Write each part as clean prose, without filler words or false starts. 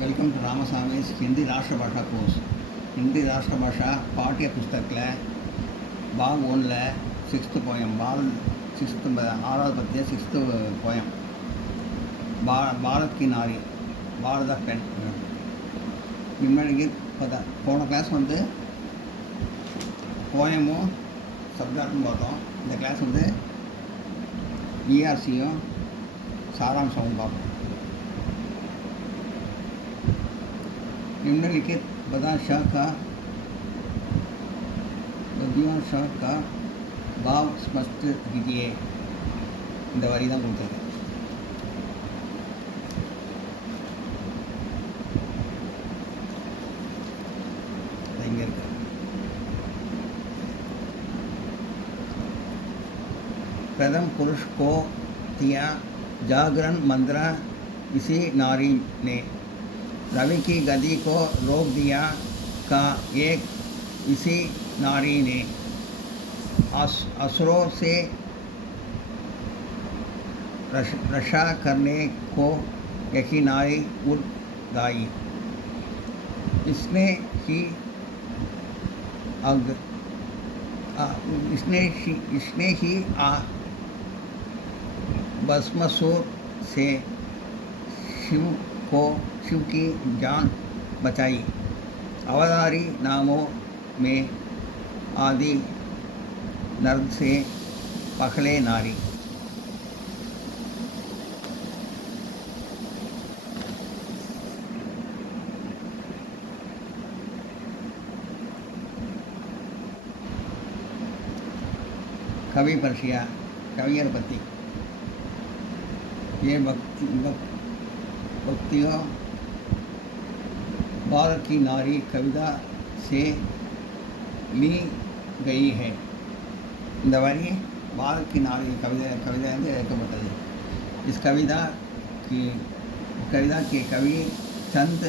Welcome to Ramaswamy Hindi राष्ट्रभाषा course Hindi राष्ट्रभाषा पाठ्य पुस्तक भाग 1 सिक्स्थ पोयम बाल सिक्स्थ आराவது பத்திய सिक्स्थ पोयम भारत की नारी பாரத பெண் நிம்மதிக்கு போன கிளாஸ் வந்து போயமும் சப்ஜெக்டும் பார்த்தோம். இந்த கிளாஸ் வந்து இஆர்சியும் சாராம்சமும் பார்ப்போம். निम्नलिखित बदाशाह का बदियाशाह का भाव स्पष्ट कीजिए. இந்த வரி தான் கொடுத்துருக்கேன். இங்கே இருக்கு. प्रथम पुरुष को दिया जागरण मंत्र इसी नारी ने, रवि की गति को रोक दिया का एक इसी नारी ने, असुरों से रक्षा करने को यही नारी उड़ाई. इसने ही भस्मासुर से शिव की जान बचाई. अवतारी नामों में आदि नर्द से पहले नारी. कवि पर्शिया कवियर पति. ये भक्तियों भारत की नारी कविता से ली गई है. இந்த வரி भारत की नारी कविता எடுக்கப்பட்டது. इस कविता के कवि चंद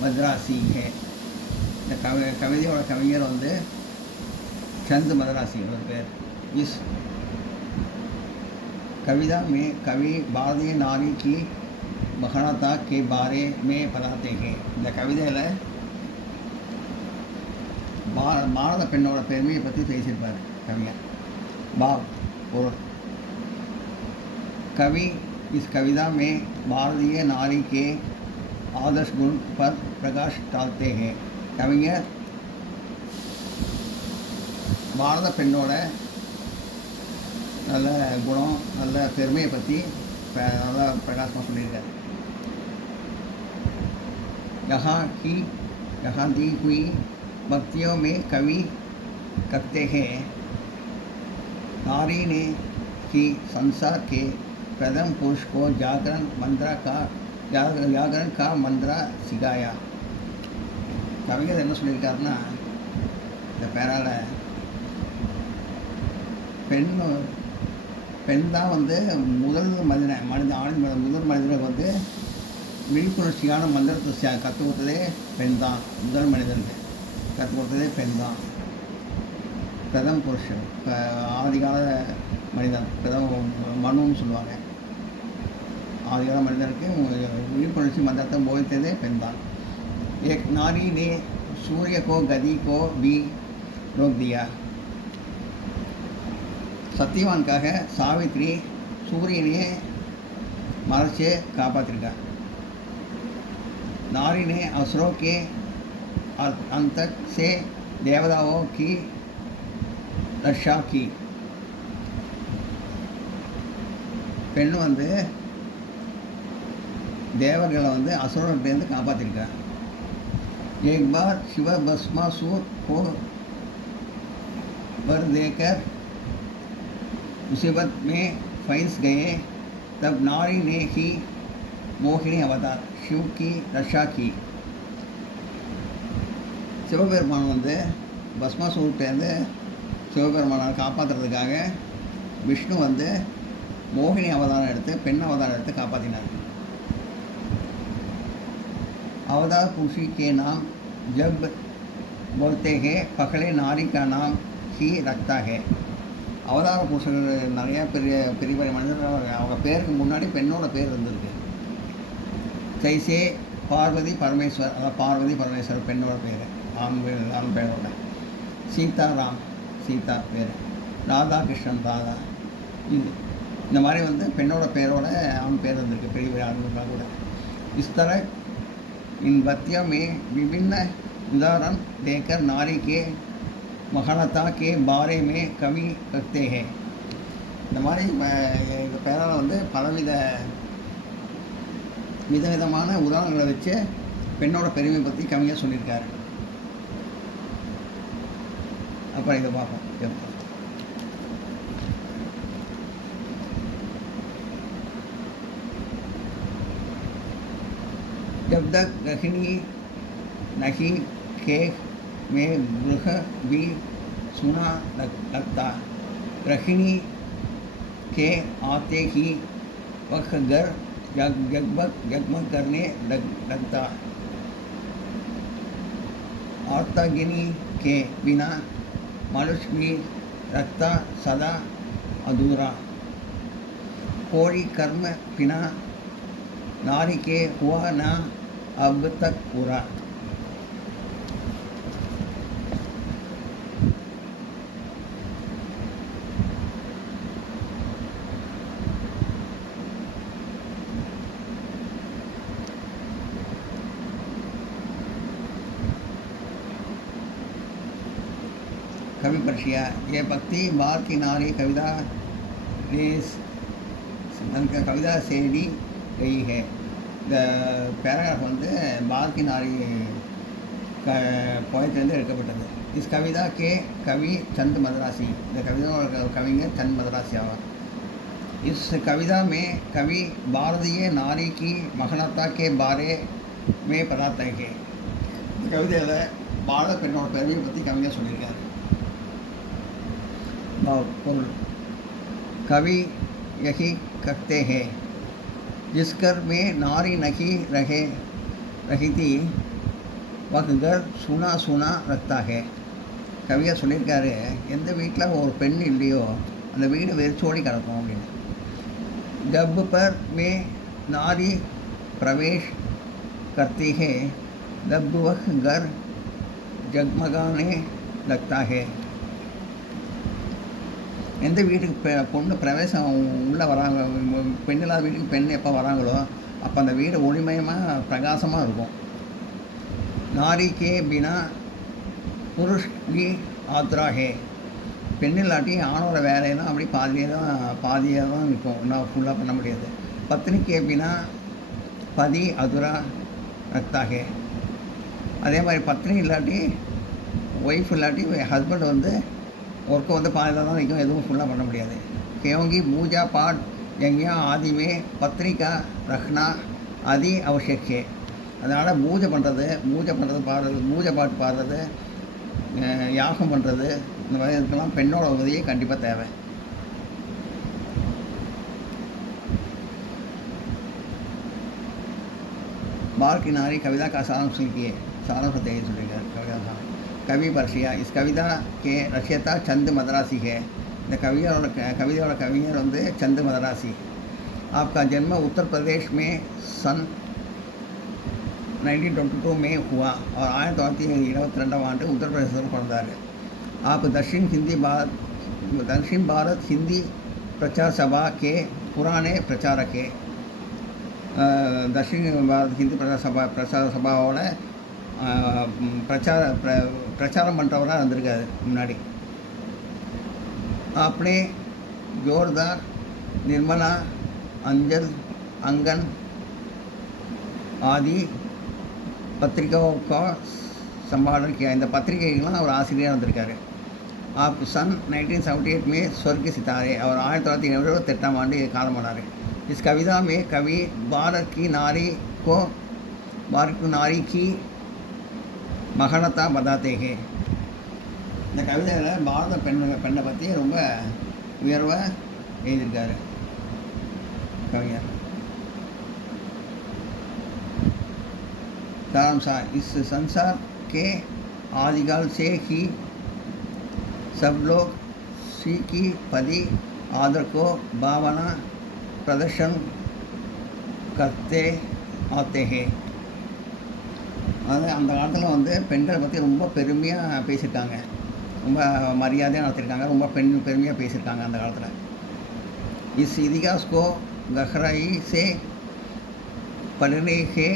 मद्रासी है. இந்த கவிதையோட கவிஞர் வந்து चंद मद्रासी ஒரு பேர். इस कविता में कवि भारतीय नारी की महानता के बारे में बताते हैं. இந்த கவிதையில் பாரத பெண்ணோட பெருமையை பற்றி பேசியிருப்பார் கவிஞர். भाव और कवि इस कविता में भारतीय नारी के आदर्श गुण पर प्रकाश डालते हैं. कविஞர் பாரத பெண்ணோட நல்ல குணம் நல்ல பெருமையை பற்றி நல்லா பிரகாசமாக சொல்லியிருக்காரு. यहाँ दी हुई भक्तियों में कवि कहते हैं, नारी ने ही संसार के प्रथम पुरुष को जागरण का मंत्र सिखाया. கவிஞர் என்ன சொல்லியிருக்காருன்னா, இந்த பேரால பெண் தான் வந்து முதல் முதல் மனிதனுக்கு வந்து விழிப்புணர்ச்சியான மந்திரத்தை கற்றுக் கொடுத்ததே பெண் தான். முதல் மனிதனுக்கு கற்றுக் கொடுத்ததே பெண் தான். பிரதம புருஷன் ஆதிகால மனிதன் பிரதம மனுன்னு சொல்லுவாங்க. ஆதிகால மனிதனுக்கு விழிப்புணர்ச்சி மந்திரத்தை போதித்ததே பெண் தான். एक नारी ने सूर्य को गति को भी रोक दिया. சத்தியவான்காக சாவித்ரி சூரியனே மறைச்சு காப்பாற்றிருக்கா. नारी ने असुरों के अंतक से देवताओं की रक्षा की. பெண் வந்து தேவர்களை வந்து அசுரர்கிட்டேருந்து காப்பாற்றிருக்கா. एक बार शिव भस्मासुर को वर देकर मुसीबत में फंस गए, तब नारी ने ही मोहिनी अवतार शिव की रक्षा की. சிவபெருமான் வந்து பஸ்மாசூர்கிட்டேருந்து சிவபெருமானை காப்பாற்றுறதுக்காக விஷ்ணு வந்து மோகினி அவதாரம் எடுத்து பெண் அவதாரம் எடுத்து காப்பாற்றினார். अवतार पुरुषी के नाम जब बोलते हैं पहले नारी का नाम ही रखता है. அவதார புருஷர்கள் நிறையா பெரிய பெரிய பெரிய மனிதர்கள் அவங்க பேருக்கு முன்னாடி பெண்ணோட பேர் இருந்திருக்கு. जैसे பார்வதி பரமேஸ்வர், அதான் பார்வதி பரமேஸ்வர் பெண்ணோட பேர், ஆண் பேரோட. சீதாராம், சீதா பேர். ராதா கிருஷ்ணன், ராதா. இது இந்த மாதிரி வந்து பெண்ணோட பேரோட ஆண் பேர் வந்திருக்கு பெரிய பெரிய ஆளுங்களாக கூட. इस तरह इन बत्तियों में विभिन्न उदाहरण देकर नारी के महानता के बारे में कवि करते हैं. இந்த மாதிரி இந்த பேரால் வந்து பலவித விதவிதமான உதாரணங்களை வச்சு பெண்ணோட பெருமை பற்றி கவிஞர் சொல்லியிருக்காரு. அப்புறம் இதை பார்ப்போம். जब तक गृहिणी नहीं के में गृह भी सुना लगता, गृहिणी के आते ही वह घर जगमग करने लगता. अर्धांगिनी के बिना मनुष्य भी रखता सदा अधूरा. कोई कर्म बिना नारी के हुआ न अब तक पूरा. कवि परिचय. ये भक्ति बाल की नारी कविता कविता से ली गई है. இந்த பேராகிராஃப் வந்து பால் की नारी போயத்திலிருந்து எடுக்கப்பட்டது. இஸ் கவிதா கே கவி சந்த் மதராசி. இந்த கவிதாவோட கவிஞர் சந்த் மதராசி ஆவார். इस कविता में कवि भारतीय नारी की महानता के बारे में बताते हैं. இந்த கவிதையில் பாரத பெண்ணோட பெருமையை பற்றி கவிஞர் சொல்லியிருக்காரு. பொருள். कवि यही कहते हैं जिस घर में नारी नहीं रही थी वह घर सुना सुना रखता है. கவிஞர் சொல்லியிருக்காரு, எந்த வீட்டில் ஒரு பெண் இல்லையோ அந்த வீடு வெறிச்சோடி கிடக்கும் அப்படின்னு. जब पर में नारी प्रवेश करती है तब वह घर जगमगाने लगता है. எந்த வீட்டுக்கு பொண்ணு பிரவேசம் உள்ளே வராங்க, பெண் இல்லாத வீட்டுக்கு பெண் எப்போ வராங்களோ அப்போ அந்த வீடு ஒளிமயமாக பிரகாசமாக இருக்கும். நாரி கே பினா புருஷ் பி ஆத்ரா ஹே. பெண் இல்லாட்டி ஆணோட வேலையெல்லாம் அப்படி பாதியாக தான் நிற்கும், இன்னும் ஃபுல்லாக பண்ண முடியாது. பத்னி கே பினா பதி அதுரா ரக்தா ஹே. அதே மாதிரி பத்னி இல்லாட்டி ஒய்ஃப் இல்லாட்டி ஹஸ்பண்ட் வந்து ஒர்க்கு வந்து பாதியில் தான் நிற்கும், எதுவும் ஃபுல்லாக பண்ண முடியாது. क्योंकि पूजा पाठ यज्ञ आदि में पत्नी का रखना आदि आवश्यक है. அதனால் பூஜை பண்ணுறது பாடுறது, பூஜை பாட்டு பாடுறது, யாகம் பண்ணுறது, இந்த மாதிரி இதுக்கெல்லாம் பெண்ணோட உதவியே கண்டிப்பாக தேவை. बाल की नारी कविता का सारांश लिखिए. सारांश சொல்லியிருக்காரு कविता सारांश. कवि परिचय. इस कविता के रचयिता चंद मदरासी है. இந்த कविताओं कविஞர் வந்து चंद मदरासी. आपका जन्म उत्तर प्रदेश में सन 1922 में हुआ और 1922 ஆண்டு उत्तर प्रदेश में பிறந்தார். आप दक्षिण भारत हिंदी प्रचार सभा के पुराने प्रचारक है. दक्षिण भारत हिंदी प्रचार सभाவோட பிரச்சாரம் பண்ணுறவராக இருந்திருக்காரு முன்னாடி. आपने जोरदार निर्मला अंजल अंगन आदि पत्रिकाओं का संपादन किया. இந்த பத்திரிகைகள்லாம் அவர் ஆசிரியராக இருந்திருக்காரு. आप सन 1978 में स्वर्ग सितारे और 1978 ஆண்டு காலமானார். इस कविता में कवि भारत की नारी की மகனத்தா பதாத்தே ஹே. இந்த கவிதையில் பாரத பெண்ணை பற்றி ரொம்ப உயர்வாக எழுதியிருக்காரு कवियर. सारांश. इस संसार के आदिकाल से ही सब लोग सी की पति आदर को भावना प्रदर्शन करते आते हैं. அதாவது அந்த காலத்தில் வந்து பெண்களை பற்றி ரொம்ப பெருமையாக பேசியிருக்காங்க, ரொம்ப மரியாதையாக நடத்தியிருக்காங்க, ரொம்ப பெருமையாக பேசியிருக்காங்க அந்த காலத்தில். इस इतिहास को गहराई से पढ़ने के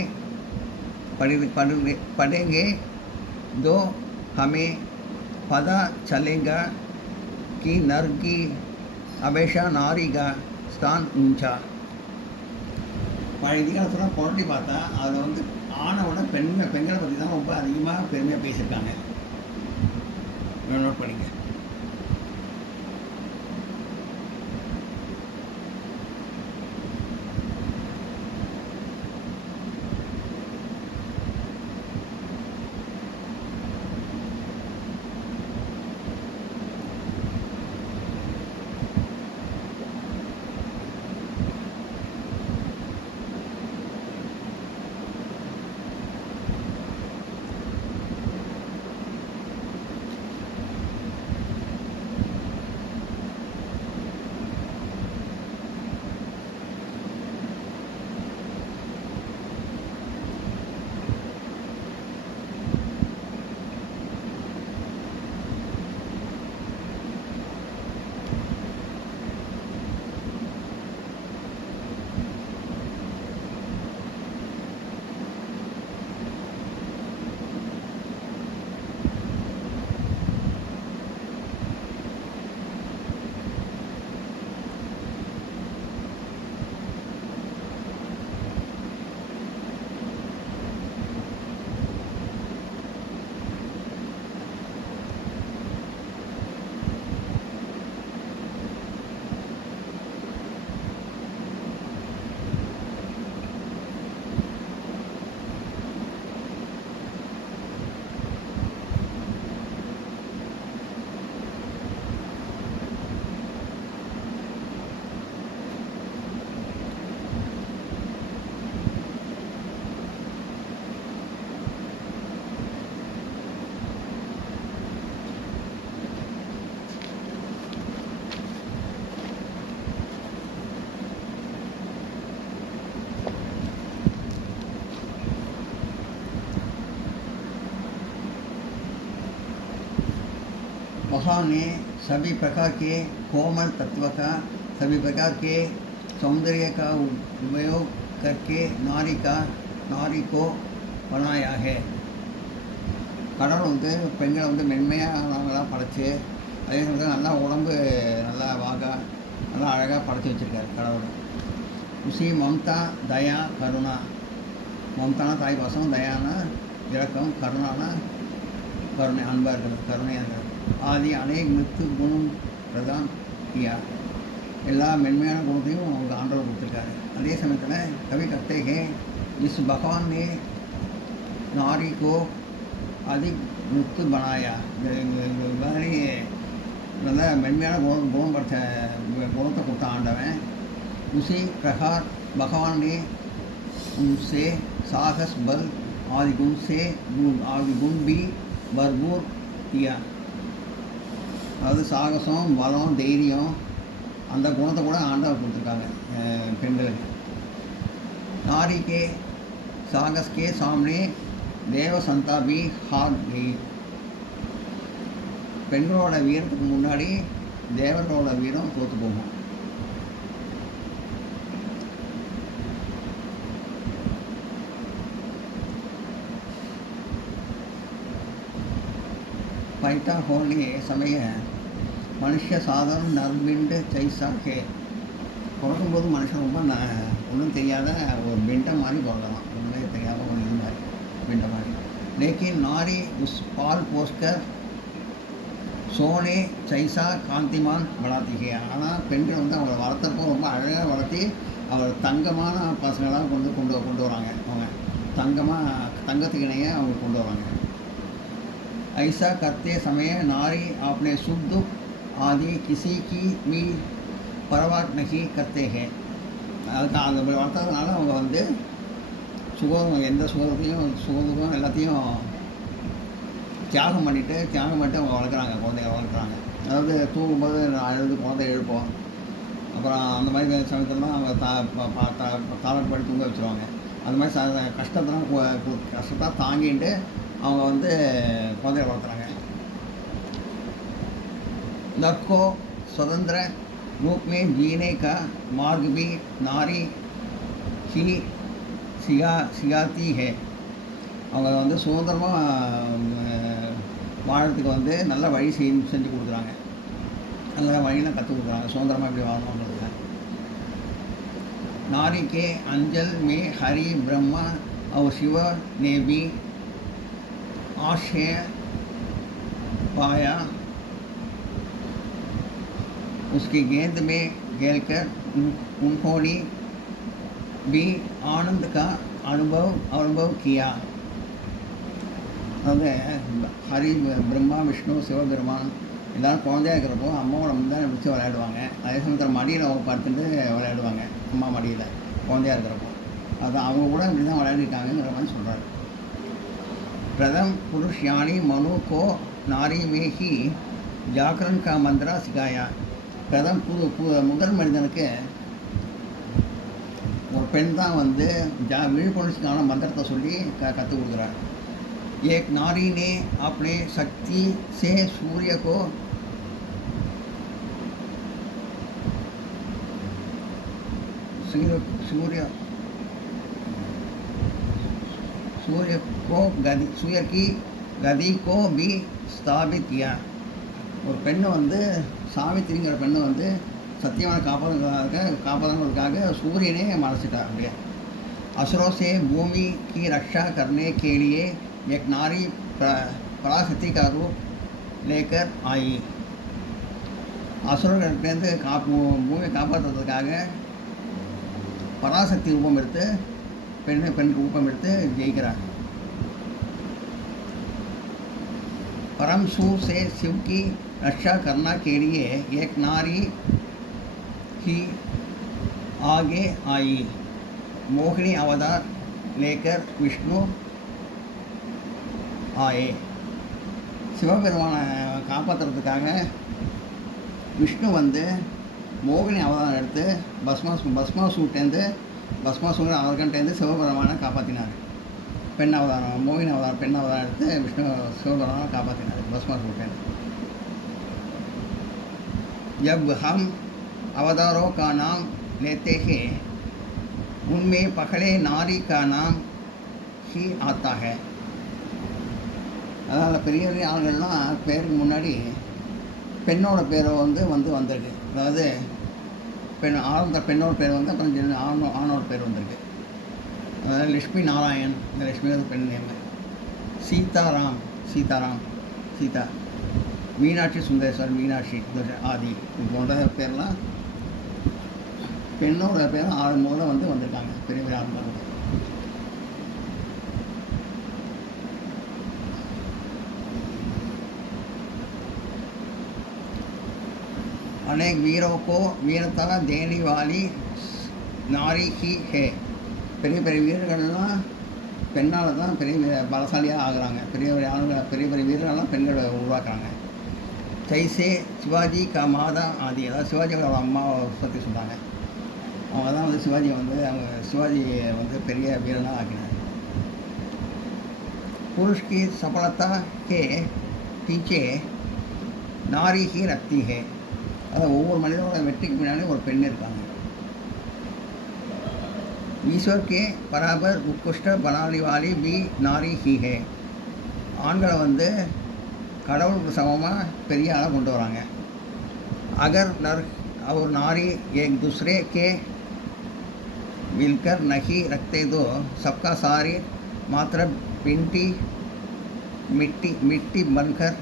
पढ़ेंगे तो हमें पता चलेगा कि नर की अपेक्षा नारी का स्थान ऊंचा. பழைய இதிகாசத்தெல்லாம் புரட்டி பார்த்தா அதில் வந்து ஆணை விட பெண்களை பற்றி தான் ரொம்ப அதிகமாக பெருமையாக பேசியிருக்காங்க. நோட் பண்ணிங்க. भगवान ने सभी प्रकार के कोमल तत्व का, सभी प्रकार के सौंदर्य का उपयोग करके नारी को बनाया है. கடவுள் வந்து பெண்களை வந்து மென்மையானவங்களாக படைச்சு, அதே சமயத்தில் நல்லா உடம்பு நல்லா நல்லா அழகாக படைச்சி வச்சுருக்காரு கடவுள். உசி மம்தா தயா கருணா. மம்தானா தாய் பாசம், தயானா இரக்கம், கருணானா கருணை, அன்பாக இருக்கிறது, கருணையாக இருக்கிறது. ஆதி அநேக மித்து குணம் பிரதான் கியா. எல்லா மென்மையான குணத்தையும் அவங்க ஆண்டவர் கொடுத்துருக்காரு. அதே சமயத்தில் கவி கத்தேகே இஸ் பகவான் நே நாரி கோ அதிக் முத்து பனாயா. இந்த மாதிரி நல்ல மென்மையான குணம் படைத்த குணத்தை கொடுத்த ஆண்டவன். உசி பிரகார் பகவான் நே उनसे साहस बल आदि गुण भी भरपूर किया. அதாவது சாகசம், பலம், தைரியம் அந்த குணத்தை கூட ஆண்டவர் கொடுத்துருக்காங்க பெண்களுக்கு. नारी के साहस के सामने देव संता भी हार गई. பெண்களோட வீரத்துக்கு முன்னாடி தேவர்களோட வீரம் தோற்று போகும். पैदा होने समय मनुष्य साधारण नर्बिंड जैसा है. பிறக்கும்போது மனுஷன் ரொம்ப ஒன்றும் தெரியாத ஒரு பிண்டை மாதிரி பிறக்கலாம், ஒன்றுமே தெரியாத ஒரு இது மாதிரி பிண்டை மாதிரி. लेकिन नारी उस पाल पोषकर சோனே சைசா காந்திமான் வளர்த்திக்க. ஆனால் பெண்கள் வந்து அவளை வளர்த்தப்போ ரொம்ப அழகாக வளர்த்தி அவள் தங்கமான பசங்களாக கொண்டு வராங்க. அவங்க தங்கத்துக்கு இணைய அவங்க கொண்டு வராங்க. ऐसा करते समय नारी अपने सुख दुख आदि किसी की भी परवाह नहीं करते हैं. அதுக்கு அந்த வளர்த்ததுனால அவங்க வந்து எந்த சுகத்துக்கும் எல்லாத்தையும் தியாகம் பண்ணிவிட்டு அவங்க வளர்க்குறாங்க, குழந்தைய வளர்க்குறாங்க. அதாவது தூங்கும்போது அழுது குழந்தைய எழுப்போம். அப்புறம் அந்த மாதிரி சமயத்துலலாம் அவங்க தாளம் பாடி தூங்க வச்சுருவாங்க. அந்த மாதிரி கஷ்டத்தை தாங்கிட்டு அவங்க வந்து குழந்தைய வளர்த்துறாங்க. लड़को स्वतंत्र रूप में जीने का मार्ग भी नारी ही सिखाती है. அவங்க வந்து சுதந்திரமாக வாழறதுக்கு வந்து நல்ல வழி செஞ்சு கொடுக்குறாங்க, நல்ல வழியெலாம் கற்றுக் கொடுக்குறாங்க சுதந்திரமாக எப்படி வாழணுன்றதுல. नारी के अंजल में हरि ब्रह्मा और शिव ने भी आश्रय पाया. उसकी गेंद में खेलकर उन्होंने भी आनंद का अनुभव किया. அதாவது ஹரி பிரம்மா விஷ்ணு சிவபெருமான் எல்லோரும் குழந்தையாக இருக்கிறப்போ அம்மாவோட முந்தானை பிடிச்சி விளையாடுவாங்க. அதே சமயத்தில் மடியில் படுத்துட்டு விளையாடுவாங்க, அம்மா மடியில் குழந்தையாக இருக்கிறப்போ. அது அவங்க கூட இப்படி தான் விளையாடிருக்காங்கிற மாதிரி சொல்கிறாரு. प्रथम पुरुष यानी मनु को नारी में ही जागरण का मंत्र सिखाया. முதல் மனிதனுக்கு ஒரு பெண் தான் வந்து விழிப்புணர்ச்சிக்கான மந்திரத்தை சொல்லி கற்றுக் கொடுக்குறார். एक नारी ने अपने शक्ति से सूर्य की गति को भी स्थापित किया. ஒரு பெண்ணை வந்து சாவித்திரிங்கிற பெண்ணை வந்து சத்தியமான காப்பாற்றுறதுக்காக சூரியனே மறைச்சிட்டார். அப்படியே असुरों से भूमि की रक्षा करने के लिए एक नारी पराशक्ति का रूप लेकर आई. அசுரர்கிட்டேருந்து பூமியை காப்பாற்றுறதுக்காக பராசக்தி ரூபம் எடுத்து பெண் ரூபம் எடுத்து ஜெயிக்கிறார். परम सू से शिव की रक्षा करने के लिए एक नारी ही आगे आई. मोहिनी अवतार लेकर विष्णु आए. சிவபெருமானை காப்பாற்றுறதுக்காக விஷ்ணு வந்து மோகினி அவதாரம் எடுத்து பஸ்மாசூங்கிற அவர்கிட்டேருந்து சிவபெருமானை காப்பாற்றினார். பெண் அவதாரம் எடுத்து விஷ்ணு சிவபெருமானை காப்பாற்றினார் பஸ்மாசூட்டேருந்து. जब हम अवतारों का नाम लेते हैं उनमें पहले नारी का नाम ही आता है. அதனால் பெரிய பெரிய ஆண்கள்லாம் பேருக்கு முன்னாடி பெண்ணோட பேரை வந்திருக்கு. அதாவது பெண்ணோட பேர் வந்து அப்புறம் ஆணோட பேர் வந்திருக்கு. அதாவது லக்ஷ்மி நாராயண், இந்த லக்ஷ்மி பெண் நேம். சீதா, மீனாட்சி சுந்தரேஸ்வர், மீனாட்சி ஆதி போன்ற பேர்லாம் பெண்ணோட பேர் முதல்ல வந்திருக்காங்க பெரிய பெரிய ஆண்கள். अनेक वीरों को वीरता देने वाली नारी ही है. பெரிய பெரிய வீரர்கள்லாம் பெண்ணால் தான் பெரிய பலசாலியாக ஆகுறாங்க. பெரிய பெரிய வீரர்கள்லாம் பெண்களை உருவாக்குறாங்க. ஜெய்சே சிவாஜி கா மாதா ஆதி, அதாவது சிவாஜியோட அம்மாவை பற்றி சொன்னாங்க. அவங்க தான் சிவாஜியை பெரிய வீரனாக ஆக்கினாங்க. पुरुष की सफलता के पीछे नारी ही रखती है. அதாவது ஒவ்வொரு மனிதனோட வெற்றிக்கு பின்னாடி ஒரு பெண் இருக்காங்க. ईश्वर के बराबर उत्कृष्ट बनाने वाली भी नारी ही है. ஆண்களை கடவுளுக்கு சமமாக பெரிய ஆளாக கொண்டு வராங்க. अगर नर और नारी एक दूसरे के मिलकर नहीं रखते तो सबका शरीर मात्र मिट्टी बनकर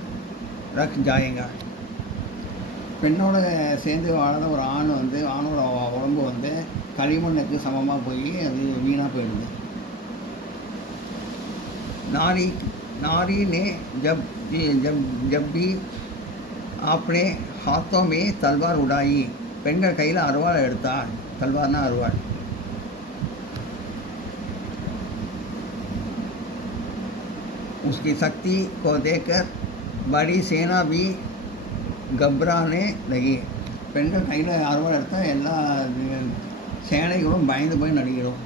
रख जाएगा. பெண்ணோட சேர்ந்து வாழாத ஒரு ஆணோட உடம்பு களிமண்ணுக்கு சமமாக போய் அது வீணாக போயிடுது. नारी ने जब भी अपने हाथों में तलवार उड़ाई. பெண்கள் கையில் அருவாள் எடுத்தா, तलवारना अरुवाल. उसकी शक्ति को देखकर बड़ी सेना भी घबराने लगी. பெண்கள் கையில் அருவாள் எடுத்தால் எல்லா சேனைகளும் பயந்து போய் நடிக்கிறோம்.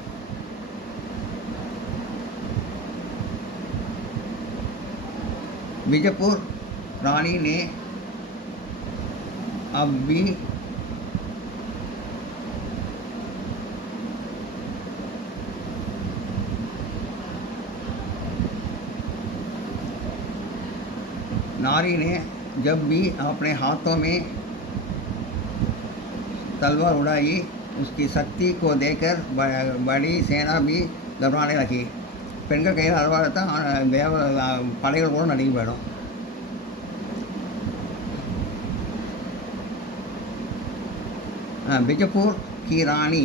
बीजापुर रानी ने अब भी नारी ने जब भी अपने हाथों में तलवार उड़ाई, उसकी शक्ति को देखकर बड़ी सेना भी घबराने लगी. பெண்கள் கையில் அல்வார் தான் தேவ படைகள் கூட நடுங்கி போயிடும். बीजापुर की रानी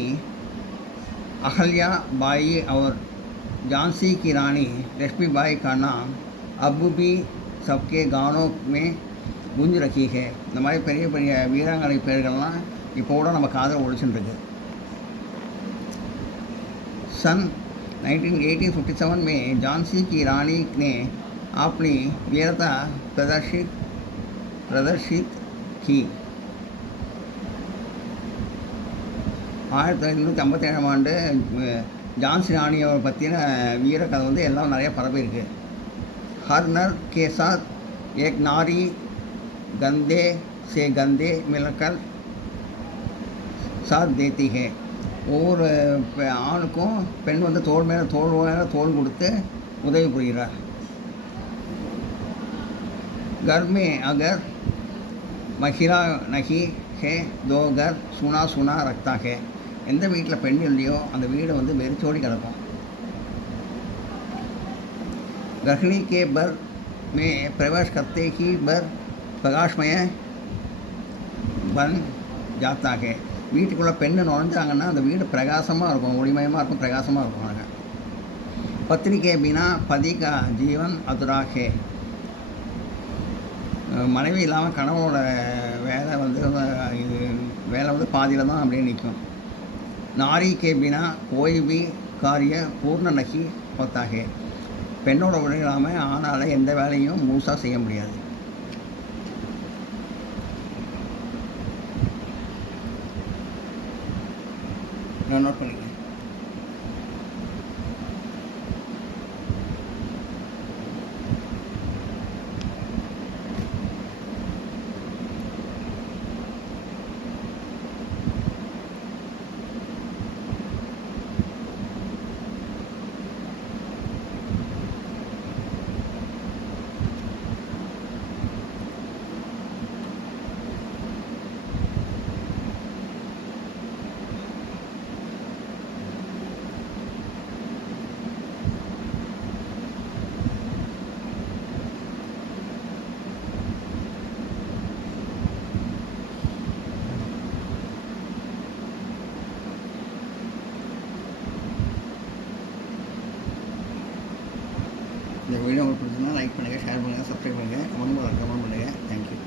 अहल्या बाई और झांसी की रानी लक्ष्मीबाई का नाम अब भी सबके गानों में गूंज रखी है. இந்த மாதிரி பெரிய பெரிய வீராங்கனை பேர்கள்லாம் இப்போ கூட நம்ம காதில் ஒழிச்சுருக்கு. सन 1857 में झांसी की रानी ने अपनी वीरता प्रदर्शित की. 1857 ஆண்டு ஜான்சி ராணியை பற்றின வீர கதை வந்து எல்லாம் நிறைய பரப்பியிருக்கு. हर नर के साथ एक नारी गंदे से गंदे मिलकर साथ देती है. ஒவ்வொரு ஆணுக்கும் பெண் வந்து தோள் மேலே தோள் கொடுத்து உதவி புரிகிறார். घर में अगर महिला नहीं है दो घर सुना सुना रखता है. எந்த வீட்டில் பெண் இல்லையோ அந்த வீடு வந்து வெறிச்சோடி கிடக்கும். गृहिणी के बर में प्रवेश करते ही बर प्रकाशमय बन जाता है. வீட்டுக்குள்ளே பெண்ணு நுழைஞ்சாங்கன்னா அந்த வீடு பிரகாசமாக இருக்கும், ஒளிமயமாக இருக்கும், பிரகாசமாக இருக்கும். पत्नी के बिना पति का जीवन अधूरा है. மனைவி இல்லாமல் கணவனோட வேலை வந்து பாதியில் தான் அப்படியே நிற்கும். नारी के बिना कोई भी कार्य पूर्ण नहीं होता है. பெண்ணோட உடல் இல்லாமல் ஆணால் எந்த வேலையும் முழுசாக செய்ய முடியாது. நான் நோட் பண்ணிக்கிறேன். இந்த வீடியோ உங்களுக்கு பிடிச்சிருந்தா லைக் பண்ணுங்கள், ஷேர் பண்ணுங்கள், சப்ஸ்கிரைப் பண்ணுங்கள், கமெண்ட் பண்ணுங்கள். தேங்க்யூ.